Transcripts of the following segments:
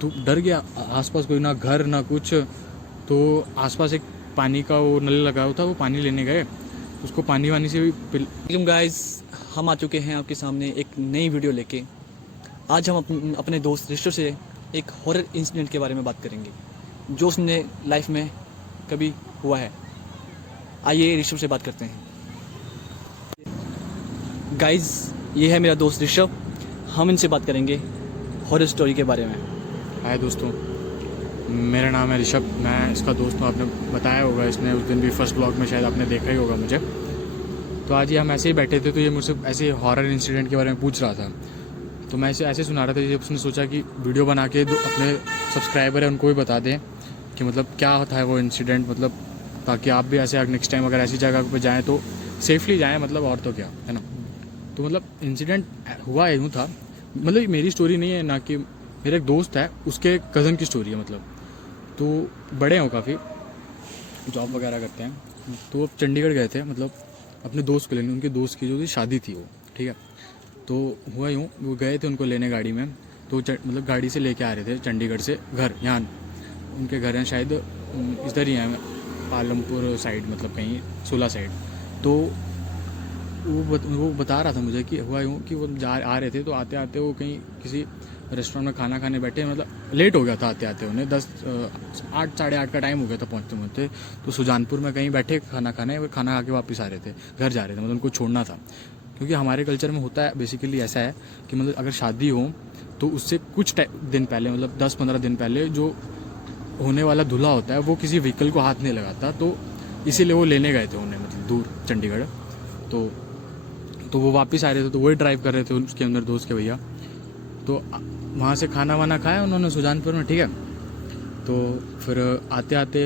तो डर गया। आसपास कोई ना घर ना कुछ, तो आसपास एक पानी का वो नल लगा हुआ था, वो पानी लेने गए, उसको पानी वानी से भी वेलकम गाइस, हम आ चुके हैं आपके सामने एक नई वीडियो लेके। आज हम अपने दोस्त ऋषभ से एक हॉरर इंसिडेंट के बारे में बात करेंगे जो उसने लाइफ में कभी हुआ है। आइए ऋषभ से बात करते हैं। गाइस, ये है मेरा दोस्त ऋषभ। हम इनसे बात करेंगे हॉरर स्टोरी के बारे में। हाय दोस्तों, मेरा नाम है ऋषभ, मैं इसका दोस्त हूँ। आपने बताया होगा, इसने उस दिन भी फर्स्ट ब्लॉग में शायद आपने देखा ही होगा मुझे। तो आज ये हम ऐसे ही बैठे थे, तो ये मुझसे ऐसे हॉरर इंसिडेंट के बारे में पूछ रहा था। तो मैं इसे ऐसे सुना रहा था, जब उसने सोचा कि वीडियो बना के अपने सब्सक्राइबर है उनको भी बता दें कि मतलब क्या होता है वो इंसिडेंट, मतलब ताकि आप भी ऐसे नेक्स्ट टाइम अगर ऐसी जगह पर जाएँ तो सेफली जाएँ, मतलब और तो क्या है ना। तो मतलब इंसिडेंट हुआ यूँ था, मतलब मेरी स्टोरी नहीं है ना, कि मेरा एक दोस्त है उसके कज़न की स्टोरी है। मतलब तो बड़े हैं काफ़ी, जॉब वगैरह करते हैं। तो अब चंडीगढ़ गए थे, मतलब अपने दोस्त को लेने, उनके दोस्त की जो थी शादी थी वो, ठीक है। तो हुआ यूँ, वो गए थे उनको लेने गाड़ी में, तो मतलब गाड़ी से लेके आ रहे थे चंडीगढ़ से घर, यहाँ उनके घर हैं शायद इधर ही हैं, पालमपुर साइड, मतलब कहीं सोला साइड। तो वो बता रहा था मुझे कि हुआ यूँ कि वो आ रहे थे, तो आते आते वो कहीं किसी रेस्टोरेंट में खाना खाने बैठे, मतलब लेट हो गया था आते आते उन्हें, 8 साढ़े 8 का टाइम हो गया था पहुँचते पहुँचते। तो सुजानपुर में कहीं बैठे खाना खाने, वो खाना खा के वापस आ रहे थे, घर जा रहे थे, मतलब उनको छोड़ना था। क्योंकि हमारे कल्चर में होता है बेसिकली ऐसा है कि मतलब अगर शादी हो तो उससे कुछ दिन पहले, मतलब 10-15 दिन पहले, जो होने वाला दूल्हा होता है वो किसी व्हीकल को हाथ नहीं लगाता। तो इसीलिए वो लेने गए थे उन्हें, मतलब दूर चंडीगढ़। तो वो वापस आ रहे थे, तो वही ड्राइव कर रहे थे उसके अंदर दोस्त के भैया। तो वहाँ से खाना वाना खाया उन्होंने सुजानपुर में, ठीक है। तो फिर आते आते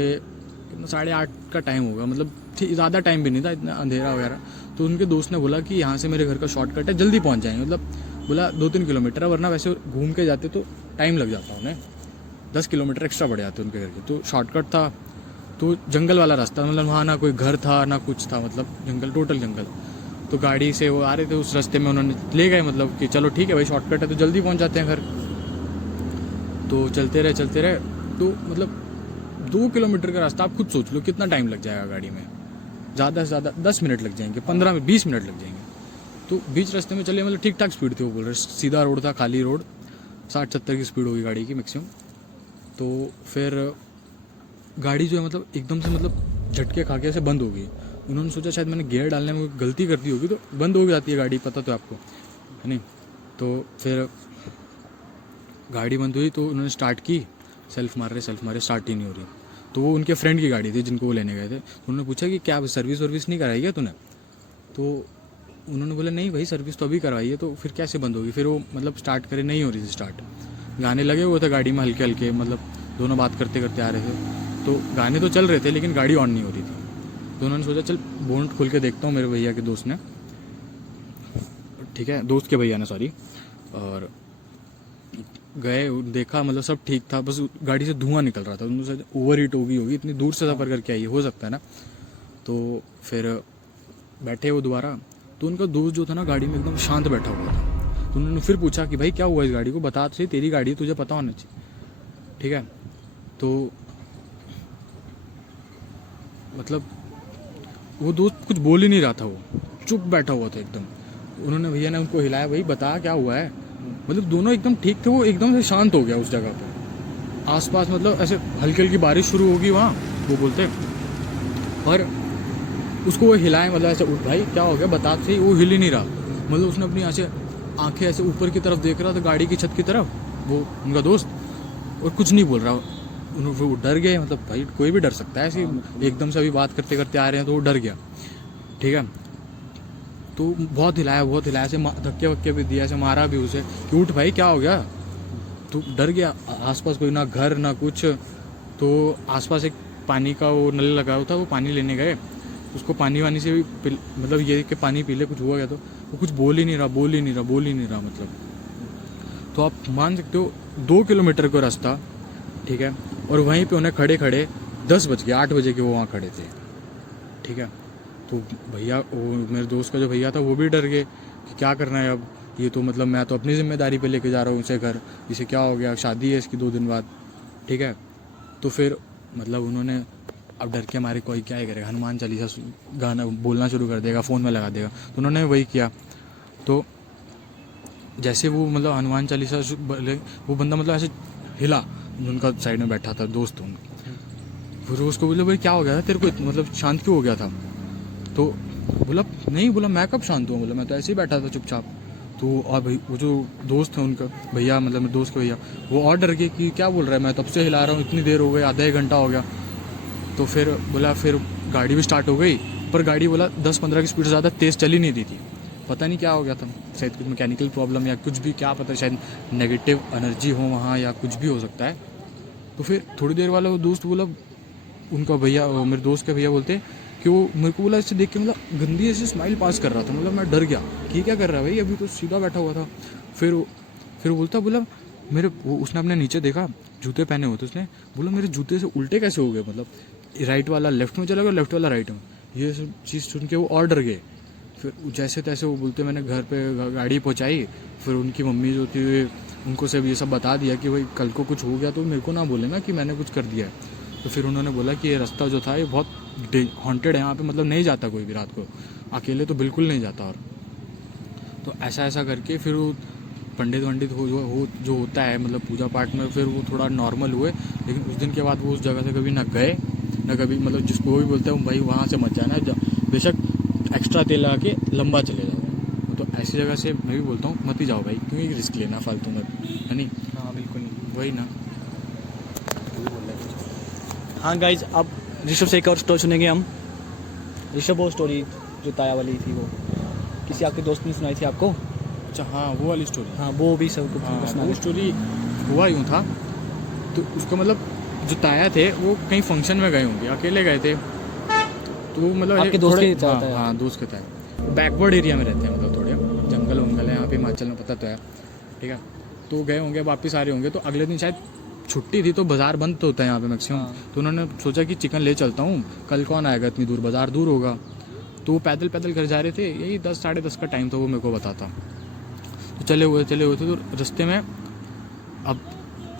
8:30 का टाइम होगा, मतलब ज़्यादा टाइम भी नहीं था, इतना अंधेरा वगैरह। तो उनके दोस्त ने बोला कि यहाँ से मेरे घर का शॉर्टकट है, जल्दी पहुँच जाएंगे, मतलब बोला 2-3 किलोमीटर है, वरना वैसे घूम के जाते तो टाइम लग जाता उन्हें, 10 किलोमीटर एक्स्ट्रा बढ़ जाते उनके घर के। तो शॉर्टकट था, तो जंगल वाला रास्ता, मतलब वहाँ ना कोई घर था ना कुछ था, मतलब जंगल, टोटल जंगल। तो गाड़ी से वो आ रहे थे, उस रास्ते में उन्होंने ले गए, मतलब कि चलो ठीक है भाई, शॉर्टकट है तो जल्दी पहुँच जाते हैं घर। तो चलते रहे, तो मतलब 2 किलोमीटर का रास्ता, आप खुद सोच लो कितना टाइम लग जाएगा गाड़ी में। ज़्यादा से ज़्यादा 10 मिनट लग जाएंगे, 15-20 मिनट लग जाएंगे। तो बीच रास्ते में चले, मतलब ठीक ठाक स्पीड थी, वो बोल रहे सीधा रोड था, खाली रोड, 60-70 की स्पीड होगी गाड़ी की मैक्सिमम। तो फिर गाड़ी जो है मतलब एकदम से, मतलब झटके खा के ऐसे बंद हो गई। उन्होंने सोचा शायद मैंने गियर डालने में गलती कर दी होगी, तो बंद हो जाती है गाड़ी, पता तो आपको है नहीं। तो फिर गाड़ी बंद हुई, तो उन्होंने स्टार्ट की, सेल्फ मार रहे स्टार्ट ही नहीं हो रही। तो वो उनके फ्रेंड की गाड़ी थी जिनको वो लेने गए थे। तो उन्होंने पूछा कि क्या सर्विस वर्विस नहीं कराई है तूने? तो उन्होंने बोला नहीं भाई, सर्विस तो अभी करवाई है। तो फिर कैसे बंद होगी? फिर वो मतलब स्टार्ट करे, नहीं हो रही थी स्टार्ट। गाने लगे हुए थे गाड़ी में हल्के हल्के, मतलब दोनों बात करते करते आ रहे थे, तो गाने तो चल रहे थे लेकिन गाड़ी ऑन नहीं हो रही थी। तो उन्होंने सोचा चल बोनट खोल के देखता हूँ, मेरे भैया के दोस्त ने, ठीक है, दोस्त के भैया ने, सॉरी। और गए, देखा, मतलब सब ठीक था, बस गाड़ी से धुआं निकल रहा था। उन्होंने ओवर हीट होगी, इतनी दूर से सफ़र करके आई हो सकता है ना। तो फिर बैठे वो दोबारा, तो उनका दोस्त जो था ना गाड़ी में एकदम शांत बैठा हुआ था। तो उन्होंने फिर पूछा कि भाई क्या हुआ इस गाड़ी को, बता तो सही, तेरी गाड़ी है, तुझे पता होना चाहिए, ठीक है। तो मतलब वो दोस्त कुछ बोल ही नहीं रहा था, वो चुप बैठा हुआ था एकदम। उन्होंने, भैया ने उनको हिलाया, भाई बता क्या हुआ है। मतलब दोनों एकदम ठीक थे, वो एकदम से शांत हो गया उस जगह पर। आसपास मतलब ऐसे हल्की हल्की बारिश शुरू होगी वहाँ, वो बोलते, और उसको वो हिलाए, मतलब ऐसे उठ, भाई क्या हो गया बता सही, वो हिल ही नहीं रहा। मतलब उसने अपनी ऐसे आंखें ऐसे ऊपर की तरफ देख रहा था, गाड़ी की छत की तरफ, वो उनका दोस्त, और कुछ नहीं बोल रहा। वो डर गए, मतलब भाई कोई भी डर सकता है ऐसे, एकदम से अभी बात करते करते आ रहे हैं, तो वो डर गया, ठीक है। तो बहुत हिलाया ऐसे, धक्के वक्के भी दिया, ऐसे मारा भी उसे कि उठ भाई क्या हो गया। तो डर गया, आसपास कोई ना घर ना कुछ। तो आसपास एक पानी का वो नल लगा हुआ था, वो पानी लेने गए, उसको पानी वानी से भी मतलब ये कि पानी पी ले, कुछ हुआ गया। तो वो कुछ बोल ही नहीं रहा, मतलब। तो आप मान सकते हो 2 किलोमीटर का रास्ता, ठीक है, और वहीं पे उन्हें खड़े खड़े 10 बज गए, 8 बजे के वो वहाँ खड़े थे, ठीक है। तो भैया, वो मेरे दोस्त का जो भैया था वो भी डर गए कि क्या करना है अब, ये तो मतलब मैं तो अपनी ज़िम्मेदारी पे लेके जा रहा हूँ इसे घर, इसे क्या हो गया, शादी है इसकी 2 दिन बाद, ठीक है। तो फिर मतलब उन्होंने अब डर के मारे कोई क्या ही करेगा, हनुमान चालीसा गाना बोलना शुरू कर देगा, फ़ोन में लगा देगा। तो उन्होंने वही किया। तो जैसे वो मतलब हनुमान चालीसा वो बंदा मतलब ऐसे हिला, उनका साइड में बैठा था दोस्त उनका, फिर उसको बोले भाई क्या हो गया था तेरे को, मतलब शांत क्यों हो गया था? तो बोला नहीं, बोला मैं कब शांत हुआ, बोला मैं तो ऐसे ही बैठा था चुपचाप। तो और भाई वो जो दोस्त है उनका भैया, मतलब मेरे दोस्त के भैया, वो और डर गए कि क्या बोल रहा है, मैं तब से हिला रहा हूँ, इतनी देर हो गई, आधा 1 घंटा हो गया। तो फिर बोला, फिर गाड़ी भी स्टार्ट हो गई, पर गाड़ी बोला 10-15 की स्पीड से ज़्यादा तेज़ चली नहीं रही थी। पता नहीं क्या हो गया था, शायद कुछ मैकेनिकल प्रॉब्लम या कुछ भी, क्या पता, शायद नेगेटिव एनर्जी हो वहाँ या कुछ भी हो सकता है। तो फिर थोड़ी देर वाला वो दोस्त बोला, उनका भैया, मेरे दोस्त के भैया बोलते कि वो मेरे को बोला इससे देख के मतलब गंदी ऐसी स्माइल पास कर रहा था, मतलब मैं डर गया कि क्या कर रहा है भाई, अभी तो सीधा बैठा हुआ था। फिर बोला उसने अपने नीचे देखा, जूते पहने हुए थे उसने, बोला मेरे जूते से उल्टे कैसे हो गए, मतलब राइट वाला लेफ्ट में चला गया, लेफ्ट वाला राइट में। ये सब चीज़ सुन के वो और डर गए। फिर जैसे तैसे वो बोलते मैंने घर पे गाड़ी पहुंचाई, फिर उनकी मम्मी जो थी उनको सब ये सब बता दिया कि भाई कल को कुछ हो गया तो मेरे को ना बोले ना कि मैंने कुछ कर दिया है। तो फिर उन्होंने बोला कि ये रास्ता जो था ये बहुत हॉन्टेड है, यहाँ पे मतलब नहीं जाता कोई भी रात को, अकेले तो बिल्कुल नहीं जाता। और तो ऐसा करके फिर वो पंडित जो होता है मतलब पूजा पाठ में, फिर वो थोड़ा नॉर्मल हुए। लेकिन उस दिन के बाद वो उस जगह से कभी ना गए ना कभी, मतलब जिसको भी बोलते हैं भाई वहाँ से मत जाना, बेशक एक्स्ट्रा तेल लगा के लंबा चले जाओ। तो ऐसी जगह से मैं भी बोलता हूँ मत ही जाओ भाई, क्योंकि रिस्क लेना फालतू में, है नहीं? हाँ बिल्कुल नहीं। वही ना। हाँ गाइज, अब ऋषभ से एक और स्टोरी सुनेंगे हम। ऋषभ वो स्टोरी जो ताया वाली थी, वो किसी आपके दोस्त ने सुनाई थी आपको? अच्छा हाँ, वो वाली स्टोरी। हाँ वो भी सब कुछ हाँ, सुना वो दे। स्टोरी हुआ यूँ था। तो उसका मतलब जो ताया थे वो कहीं फंक्शन में गए होंगे, अकेले गए थे। तो मतलब आपके दोस्त के ताया? हाँ, हाँ दोस्त के ताया। बैकवर्ड एरिया में रहते हैं, मतलब थोड़े जंगल वंगल है यहाँ पे हिमाचल में, पता तो है, ठीक है। तो गए होंगे, वापस आ रहे होंगे। तो अगले दिन शायद छुट्टी थी, तो बाज़ार बंद तो होता है यहाँ पे मैक्सिमम। हाँ। तो उन्होंने सोचा कि चिकन ले चलता हूँ, कल कौन आएगा इतनी दूर, बाज़ार दूर होगा। तो वो पैदल पैदल घर जा रहे थे, यही 10 साढ़े 10 का टाइम था, वो मेरे को बताता। तो चले हुए थे, तो रास्ते में अब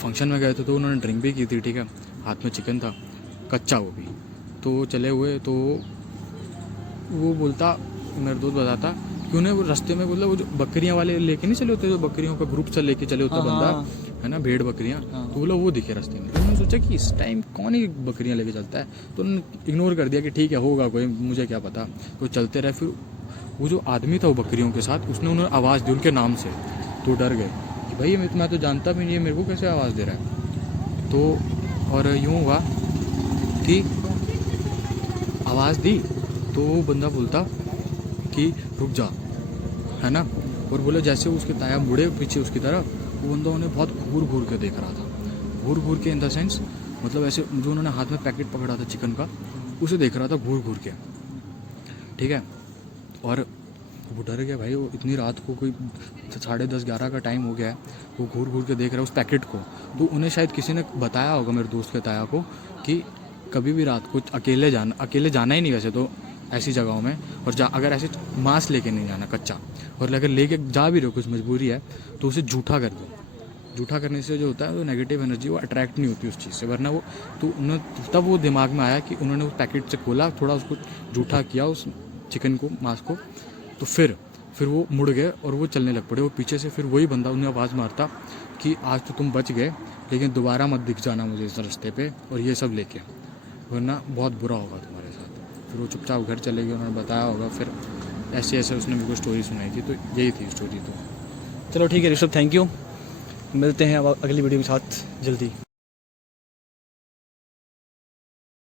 फंक्शन में गए थे, तो उन्होंने ड्रिंक भी की थी, ठीक है, हाथ में चिकन था कच्चा वो भी। तो चले हुए, तो वो बोलता, मेरा दोस्त बताता कि उन्हें वो रास्ते में बोला, वो जो बकरियां वाले लेके नहीं चले होते, जो बकरियों का ग्रुप से लेके चले होते हाँ, बंदा, हाँ। है ना, भेड़ बकरियां। हाँ। तो बोला वो दिखे रास्ते में। तो उन्होंने सोचा कि इस टाइम कौन ही बकरियां लेके चलता है, तो उन्होंने इग्नोर कर दिया कि ठीक है होगा कोई, मुझे क्या पता। तो चलते रहे। फिर वो जो आदमी था वो बकरियों के साथ, उसने उन्हें आवाज़ दी उनके नाम से। तो डर गए कि भाई मैं तो जानता भी नहीं है, मेरे को कैसे आवाज़ दे रहा है। तो और यूँ हुआ कि आवाज़ दी, तो वो बंदा बोलता कि रुक जा, है ना। और बोले जैसे उसके ताया मुड़े पीछे उसकी तरफ, वो बंदा उन्हें बहुत घूर घूर के देख रहा था। घूर घूर के इन द सेंस, मतलब ऐसे जो उन्होंने हाथ में पैकेट पकड़ा था चिकन का, उसे देख रहा था घूर घूर के, ठीक है। और वो डर गया भाई, वो इतनी रात को, कोई 10:30-11 का टाइम हो गया है, वो घूर घूर के देख रहा है उस पैकेट को। तो उन्हें शायद किसी ने बताया होगा, मेरे दोस्त के ताया को, कि कभी भी रात को अकेले जाना ही नहीं वैसे तो ऐसी जगहों में। और अगर ऐसे मांस लेके नहीं जाना कच्चा, और अगर लेके जा भी रहे हो, कुछ मजबूरी है, तो उसे जूठा कर दो। जूठा करने से जो होता है, वो नेगेटिव एनर्जी वो अट्रैक्ट नहीं होती उस चीज़ से, वरना वो तो तब वो दिमाग में आया कि उन्होंने उस पैकेट से खोला, थोड़ा उसको जूठा किया उस चिकन को, मांस को। तो फिर वो मुड़ गए और वो चलने लग पड़े। वो पीछे से फिर वही बंदा उन्हें आवाज़ मारता कि आज तो तुम बच गए, लेकिन दोबारा मत दिख जाना मुझे इस रास्ते पे और ये सब लेके, वरना बहुत बुरा होगा तुम्हारे साथ। फिर वो चुपचाप घर चले गए, उन्होंने बताया होगा। फिर ऐसे उसने मेरे को स्टोरी सुनाई थी। तो यही थी स्टोरी। तो चलो ठीक है ऋषभ, थैंक यू। मिलते हैं अब अगली वीडियो के साथ जल्दी।